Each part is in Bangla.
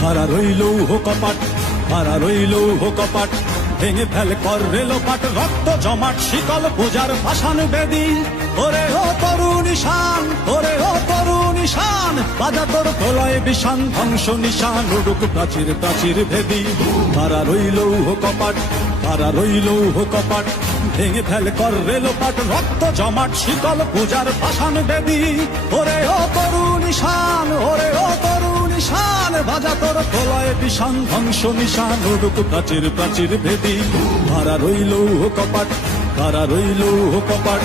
খাড়া রইল কপাট, খাড়া রইল কপাট, ভেঙে ফেল কর রেলোপাট, রক্ত জমাট শিকল পূজার ভাসান বেদি। ওরে ও তরুণ ঈশান, ওরে ও তরুণ ঈশান, বাজা তোর প্রলয় বিষান, ধ্বংস নিশান উড়ুক প্রাচীর প্রাচীর ভেদি। খাড়া রইল কপাট, খাড়া রইল কপাট, ভেঙে ফেল কর রেলোপাট, রক্ত জমাট শিকল পূজার ভাসান বেদি। ওরে ও তরুণ ঈশান, ওরে ও তরুণ ঈশান, বাজা তোর প্রলয় বিষান, ধ্বংস নিশান উড়ুক প্রাচীর প্রাচীর ভেদি। খাড়া রইল কপাট, খাড়া রইল কপাট।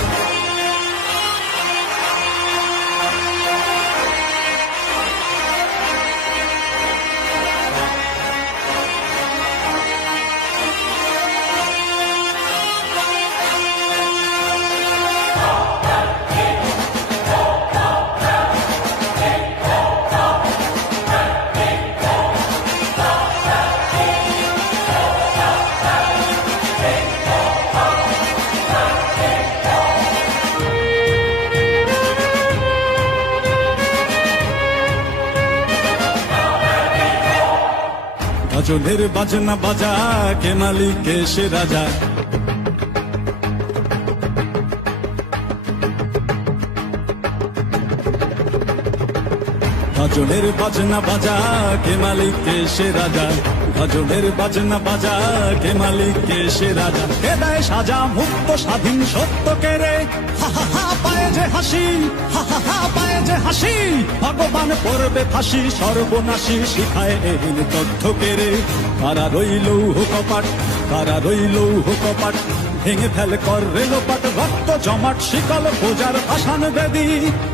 গাজনের বাজনা বাজা, কে মালিক কে সে রাজা। গাজনের বাজনা বাজা, কে মালিক কে সে রাজা। গাজনের বাজনা বাজা, কে মালিক কে সে রাজা। কে দেয় সাজা মুক্ত স্বাধীন সত্য কে রে, হা হা হা পায়ে যে হাসি, হা হা হা পায়ে যে হাসি। ভগবান পড়বে ফাঁসি, সর্বনাশী শিখায় এহীন তথ্য কে রে। কারা রইল কপাট, কারা রইল কপাট, ভেঙে ফেল কর রেলোপাট, রক্ত জমাট শিকল পূজার ভাসান বেদি।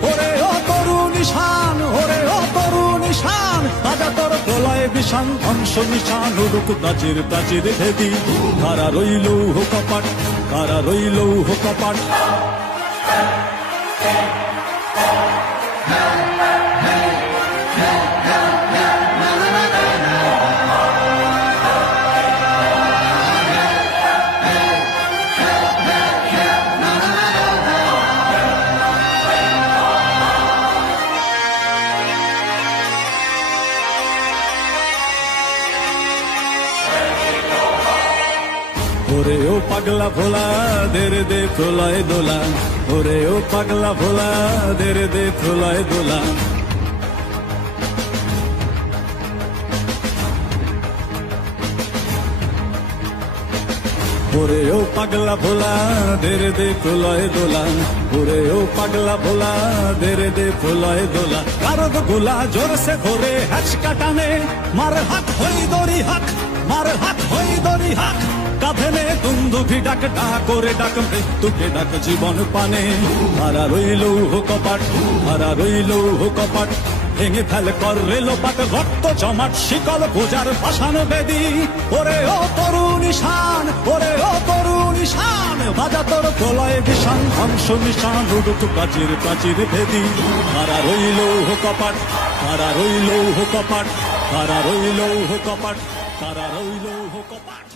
ওরে ও তরুণ ঈশান, ওরে ও তরুণ ঈশান, বাজা তোর প্রলয় বিষান, ধ্বংস নিশান উড়ুক প্রাচীর প্রাচীর ভেদি। কারা রইল কপাট, কারা রইল কপাট। ওরে ও পাগলা ভোলা, দেরে দে প্রলয় দোলা। ওরে ও পাগলা ভোলা, দেরে দে প্রলয় দোলা। ওরে ও পাগলা ভোলা, দেরে দে প্রলয় দোলা। ওরে ও পাগলা ভোলা, দেরে দে প্রলয় দোলা। কারদ গোলা জোরসে ধরে হ্যাচকা টানে, মার হাত হই দড়ি হাক, মার হাত হই দড়ি হাক। কাঁধে দুন্দুভি ডাক, ডাক করে ডাক মৃত্যুকে ডাক জীবন পানে। হারা রইল কপাট, হারা রইল কপাট, ভেঙে ফেল কর রেলোপাট, রক্ত জমাট শিকল পূজার ভাসান বেদি। ওরে ও তরুণ ঈশান, ওরে ও তরুণ ঈশান, বাজা তোর প্রলয় বিষান, ধ্বংস নিশান উড়ুক প্রাচীর প্রাচীর ভেদি। হারা রইল কপাট, হারা রইল কপাট, হারা রইল কপাট, হারা রইল কপাট।